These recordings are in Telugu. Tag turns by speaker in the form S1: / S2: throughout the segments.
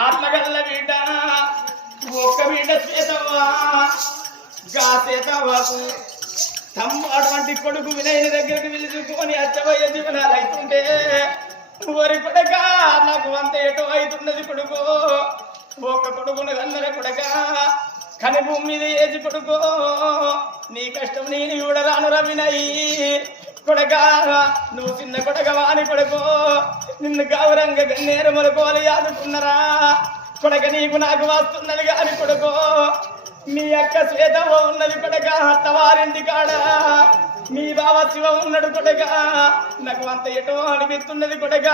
S1: ఆత్మగల్ల బిడ్డ ఒక్క బిడ్డ సీతవ్వా గా తమ్ము అటువంటి కొడుకు వినయని దగ్గరికి పిలుచుకొని అచ్చబోయే జీవనాలు అవుతుంటే వరి కొడక నాకు అంత ఎటు అవుతున్నది కొడుకు. ఒక కొడుకును కన్నర కొడక కని భూమి మీద ఏది కొడుకు. నీ కష్టం నేను చూడరాను రవినయ్యి కొడగా నువ్వు చిన్న కొడక వాని కొడుకు. నిన్ను గౌరంగా గన్నేరు మొలకోవాలి ఆదుకున్నరా కొడక నీకు నాకు వస్తున్నది కాని కొడుకో. మీ అక్క శ్వేత ఉన్నది కొడక అత్తవారింటి కాడ. మీ బావ శివ ఉన్నాడు కొడక. నాకు అంత ఎటో అనిపిస్తున్నది కొడక.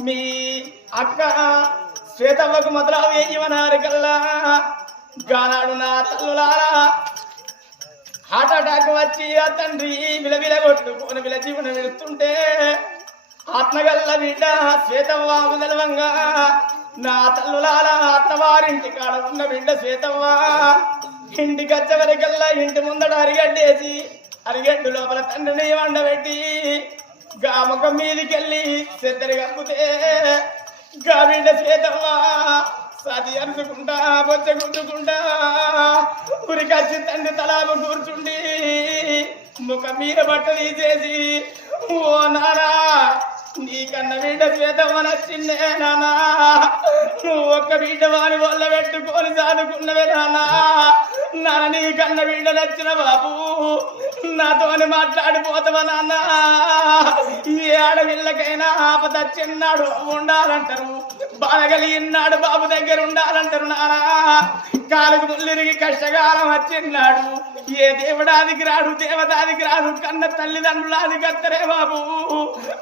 S1: మీ అక్క శ్వేతవ్వకు మొదలు వేయమన్నారు కల్లా. గానాడు నా తల్లులారా హార్ట్ వచ్చి ఆ తండ్రి విలవిల కొట్టుకొని విల జీవన వెళ్తుంటే ఆత్మగల్ల బిడ్డ శ్వేతవ్వ మొదలవంగా నా తల్లులాల ఆత్మవారింటి కాడ ఉన్న బిడ్డ శ్వేతవ్వ. ఇంటికి వచ్చేవరకల్లా ఇంటి ముందట అరిగడ్డేసి అరిగడ్డు లోపల తండ్రిని వండబెట్టి గా ముఖం మీదికెళ్ళి సెద్దరి కప్పుతే గా బిడ్డ శ్వేతవ్వ. సది అనుకుంటా బొచ్చ గుద్దుకుంటా ఉరికచ్చి తండ్రి తలాబు కూర్చుండి ముఖం మీద బట్ట తీసేసి ఓ నారా నీకన్న బిడ్డ శ్వేతమ్మ నచ్చిందే నానా. నువ్వు ఒక్క బిడ్డ వాని వల్ల పెట్టుకొని చదువుకున్నవే నానా. నాన్న నీకన్న బిడ్డ నచ్చిన బాబు. నాతోని మాట్లాడిపోతావా నాన్న? ఏ ఆడపిల్లకైనా ఆపద చిన్నాడు ఉండాలంటారు. బాధగలిగినాడు బాబు దగ్గర ఉండాలంటారు నానా. కాలుకు ముల్లిరిగి కష్టకాలం వచ్చిన్నాడు ఏ దేవుడాదికి రాడు దేవతాదికి రాడు కన్న తల్లిదండ్రులాది కత్తరే బాబు.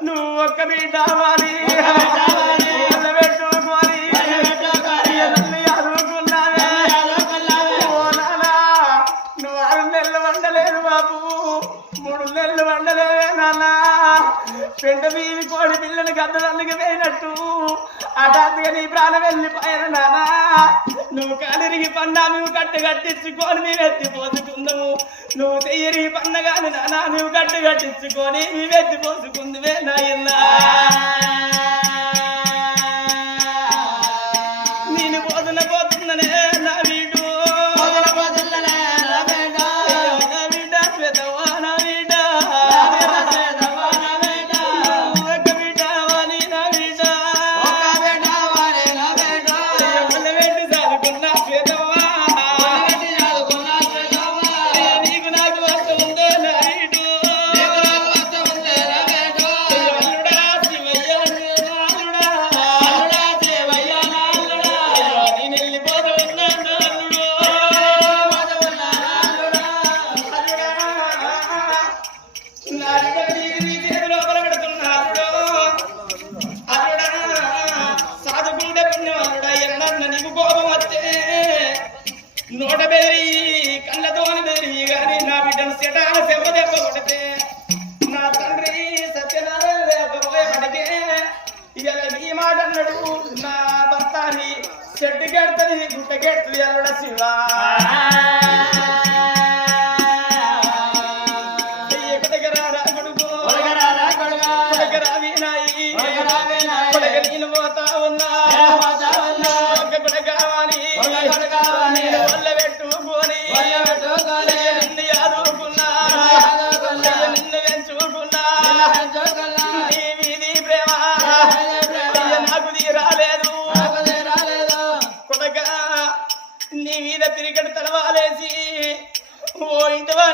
S1: నువ్వు ఒక్క బిడ్డ పెంట బీవి కోడి పిల్లని గద్దలందుకు పోయినట్టు. హఠాత్తుగా నీ ప్రాణం వెళ్ళిపోయారు నానా నువ్వు కాలిరిగి పన్నా నువ్వు కట్టు కట్టించుకొని మేము ఎత్తిపోసుకుందాము. నువ్వు తెయ్యరిగి పన్నగాని నానా నువ్వు కట్టు కట్టించుకొని మేము ఎత్తిపోసుకుందువే నాయన్నా. నోట బెదిరి కళ్ళతోని బెదిరి గాని నా బిడ్డను సెటాన సెవ్వ దెబ్బ కొడితే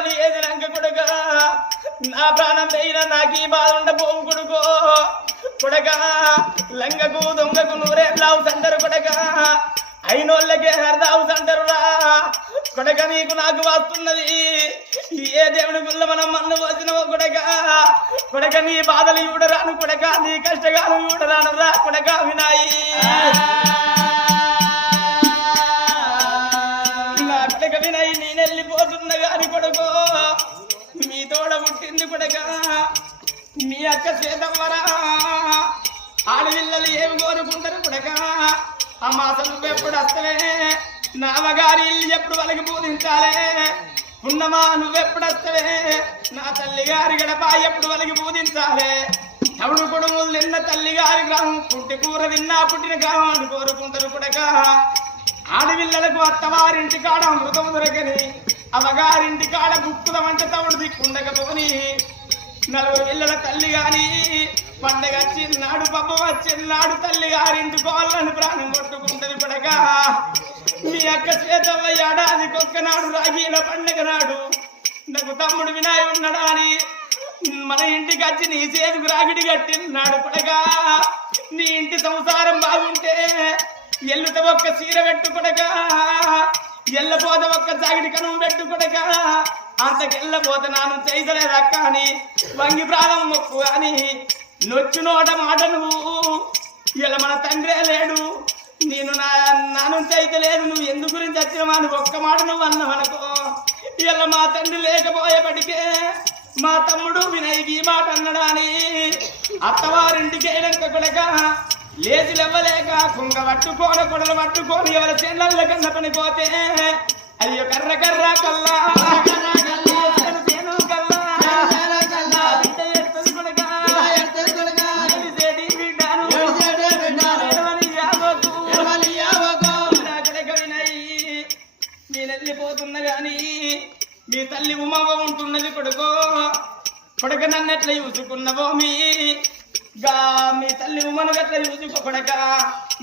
S1: ఇంటి నా ప్రాణం పోయిన నాకు ఈ బాధ ఉండబోవు కొడుకో. కొడక లంగకు దొంగకు నూరే బ్లౌజ్ అంటారు కొడగా. అయినోళ్ళకే హర్దావుస్ అంటారురా కొడక నీకు నాకు వస్తున్నది. ఏ దేవుని గుల్ల మనం మన్ను పోసినవో కొడక కొడక నీ బాధలు చూడరాను కొడక నీ కష్టగాలు చూడరానురా కొడక వినాయి. అక్క శ్వేతమ్మరా ఆడపిల్లలు ఏమి కోరుకుంటారు కొడక? అమ్మ అసలు నువ్వెప్పుడు వస్తవే? నామగారి ఇల్లు ఎప్పుడు వాళ్ళకి బోధించాలే ఉన్నమా నువ్వెప్పుడు వస్తవే? నా తల్లి గారి గడప ఎప్పుడు వాళ్ళకి బోధించాలే తవుడు కొడుములు నిన్న తల్లి గారి గ్రామం పుట్టి కూర విన్నా పుట్టిన గ్రామాన్ని కోరుకుంటారు పుడక ఆడపిల్లలకు అత్తవారింటి కాడ అమృతం దొరకని అవగారింటి కాడ గుక్కుదమంటే వంట తవుడు దిక్కుండకపోని నలుగురు పిల్లల తల్లి గాని పండగ చిన్నాడు పబ్బ వచ్చిన్నాడు తల్లి గారింటి కోళ్ళను ప్రాణం కొట్టుకుంటది పడక. మీ అక్క చేతవ్వ ఏడాది నాడు రాగీల పండగ నాడు. నాకు తమ్ముడు వినాయ ఉన్నాడా అని మన ఇంటికి వచ్చి నీ చేతికి రాగిడి కట్టినాడు పడగా నీ ఇంటి సంసారం బాగుంటే ఎల్లుత ఒక్క చీర పెట్టుకుడగా ఎల్లపోత ఒక్క జాగిడి కనుమ పెట్టుకుడగా అంతకెళ్ళపోత నాను చేయలేదు అక్క అని వంగి ప్రాణం మొక్కు అని నొచ్చు నోట మాట నువ్వు ఇలా మన తండ్రే లేడు. నేను నా నాను అయితే నువ్వు ఎందు గురించి వచ్చిన అని ఒక్క మాట నువ్వు అన్నావనుకో ఇలా మా తండ్రి లేకపోయేపటికే మా తమ్ముడు వినయ్ ఈ మాట అన్నడాని అత్తవారింటికి వెళ్ళక కొడక లేచి కుంగ పట్టుకోన కొడలు పట్టుకొని ఎవరి చెల్లెళ్ళ కన్న పనిపోతే అయ్యో కర్ర కర్ర కల్లా నేనెళ్ళిపోతున్నా కానీ మీ తల్లి ఉమావ ఉంటున్నది కొడుకో. కొడక నన్ను ఎట్లా చూసుకున్నవో మీ? గా మీ తల్లి ఉమను గట్ల చూసుకో కొడక.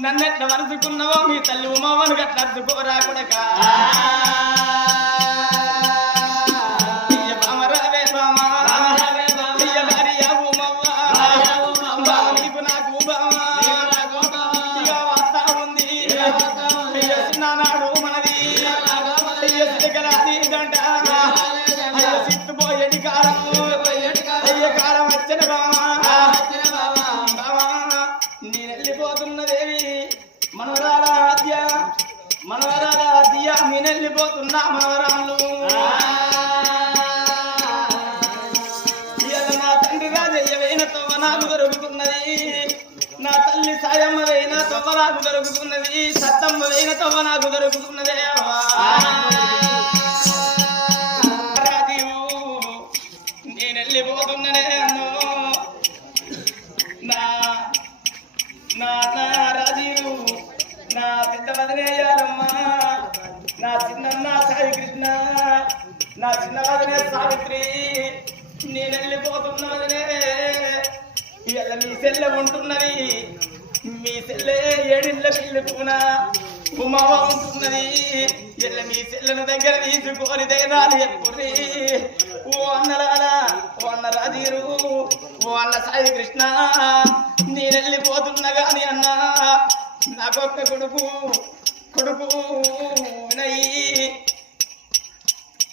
S1: నన్ను ఎట్లా వరుసుకున్నవో మీ తల్లి ఉమావను గట్ల అద్దుకోరా కొడక. కాలం వచ్చిన నేను వెళ్ళిపోతున్నదేవి మనవరాల ఆద్య. మనవరాల ఆద్య నేను వెళ్ళిపోతున్నా ఇవాళ నా తండ్రి రాజయ్య వేయిన తొవ్వ నాకు దొరుకుతున్నది. నా తల్లి సాయమ్మ వేయిన తొవ్వ నాకు దొరుకుతున్నది. సత్తమ్మ వేయిన తొవ్వ నాకు దొరుకుతున్నది పెద్ద వదిలేయాలమ్మ. నా చిన్న సాయి కృష్ణ నా చిన్న వదిలే సావిత్రి నేను వెళ్ళిపోతున్న వదిలే ఇవాళ మీ సెల్ల ఉంటున్నది మీ సెల్లే ఏడిళ్ళ పిల్లుకున ఉమావ ఉంటున్నది. ఇళ్ళ మీ సెల్లను దగ్గర తీసుకొని ధైర్యాలు చెప్పుర్రి ఓ అన్నలారా ఓ అన్న రాజీరు ఓ అన్న సాయి కృష్ణ నేను వెళ్ళిపోతున్నా కానీ అన్నా. నాకొక్క కొడుకు కొడుకు వినయి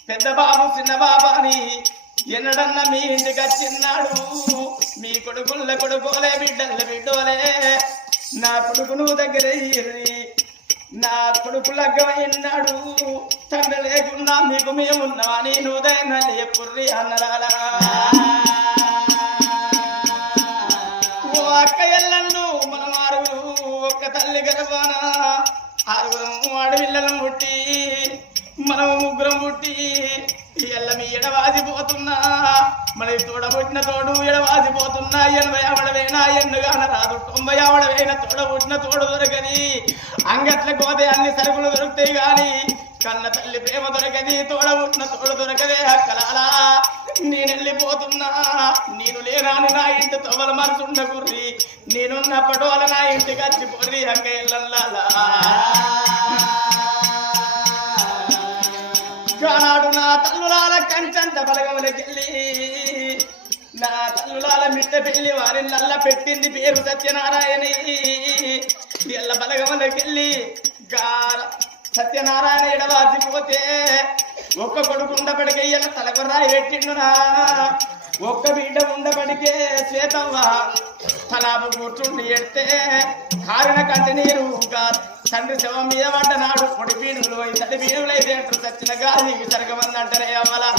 S1: పెద్ద బాబు చిన్న బాబా అని ఎన్నడన్నా మీ ఇంటికి వచ్చిన్నాడు. మీ కొడుకుల కొడుకోలే బిడ్డల బిడ్డోలే. నా కొడుకు నువ్వు దగ్గర నా కొడుకు లగ్గమైనాడు తండ్రి లేకున్నా మీకు మేమున్నామని నువ్వుదైనా లేపుర్రి అన్నరాలా ఆడపిల్లలం పుట్టి మనం ముగ్గురం పుట్టి ఎల్ల మీ ఎడవాసిపోతున్నా. మన తోడబుట్టిన తోడు ఎడవాసిపోతున్నా. ఎనభై ఆవడవేనా ఎన్నుగాన రాదు. తొంభై ఆవడవేన తోడబుట్టిన తోడు దొరకది. అంగట్ల కోతే అన్ని సరుకులు దొరుకుతాయి గాని కన్న తల్లి ప్రేమ దొరకది. తోడబుట్టిన తోడు దొరకదే అక్కలాలా నేను వెళ్ళిపోతున్నా నేను లేరాని నా ఇంటి తోవల మనసుండ గుర్రి నేనున్న పడవల నా ఇంటికి వచ్చి పొర్రి అక్క ఇళ్ళల్లాలా. తల్లులాల కంచంత బలగములకెళ్ళి నా తల్లులాల మిట్ట పెళ్ళి వారిళ్ళల్ల పెట్టింది పేరు సత్యనారాయణి. ఎల్ల బలగములకెళ్ళి గార సత్యనారాయణ ఎడవాసిపోతే ఒక్క కొడుకు ఉండబడికే ఇలా తలకొర్రాయి పెట్టిండునా? ఒక్క బిడ్డ ఉండబడికే శ్వేతవ్వ తలాపు కూర్చుండి ఎడితే కారిన కంటి నీరు గారు తండ్రి శవం మీద పడ్డనాడు. పొడి పీనుగులు పోయి తడి అంటారు. సచ్చిన గాలి సరగమంది అంటారే అమ్మలా